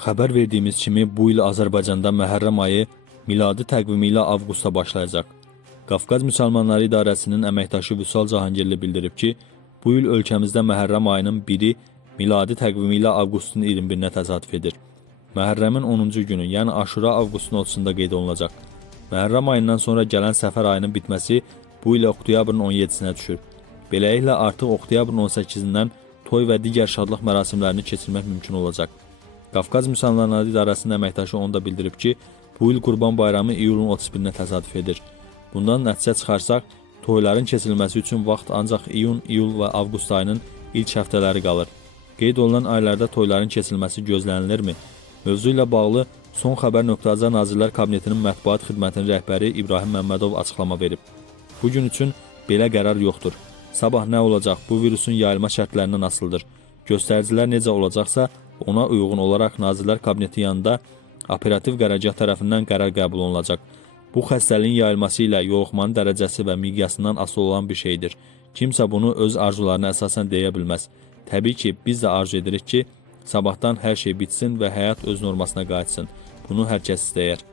Xəbər verdiyimiz kimi bu il Azərbaycanda Məhərrəm ayı miladi təqvimi ilə avqustda başlayacaq. Qafqaz Müsəlmanları İdarəsinin əməkdaşı Vüsal Cahangirli bildirib ki, bu il ölkəmizdə Məhərrəm ayının 1-i miladi təqvimi ilə avqustun 21-nə təsadüf edir. Məhərrəmin 10-cu günü, yəni Aşura avqustun 30-da qeyd olunacaq. Məhərrəm ayından sonra gələn səfər ayının bitməsi bu il oktyabrın 17-sinə düşür. Beləliklə artıq oktyabrın 18-dən toy və digər şadlıq mərasimlərini keçirmək mümkün olacaq. Qafqaz Müsəlmanları İdarəsinin əməkdaşı onu da bildirib ki, bu il Qurban Bayramı iyulun 31-nə təsadüf edir. Bundan nəticə çıxarsaq, toyların keçirilməsi üçün vaxt ancaq iyun, iyul və avqust ayının ilk həftələri qalır. Qeyd olunan aylarda toyların keçirilməsi gözlənilirmi? Mövzu ilə bağlı Son Xəbər.az Nazirlər Kabinetinin mətbuat xidmətinin rəhbəri İbrahim Məmmədov açıqlama verib. Bu gün üçün belə qərar yoxdur. Sabah nə olacaq? Bu virusun yayılma şərtlərindən asılıdır. Göstəricilər necə olacaqsa, ona uyğun olaraq Nazirlər Kabineti yanında operativ qərargah tərəfindən qərar qəbul olunacaq. Bu xəstəliyin yayılması ilə yoluxmanın dərəcəsi və miqyasından asılı olan bir şeydir. Kimsə bunu öz arzularına əsasən deyə bilməz. Təbii ki, biz də arzu edirik ki, sabahdan hər şey bitsin və həyat öz normasına qayıtsın. Bunu hər kəs istəyər.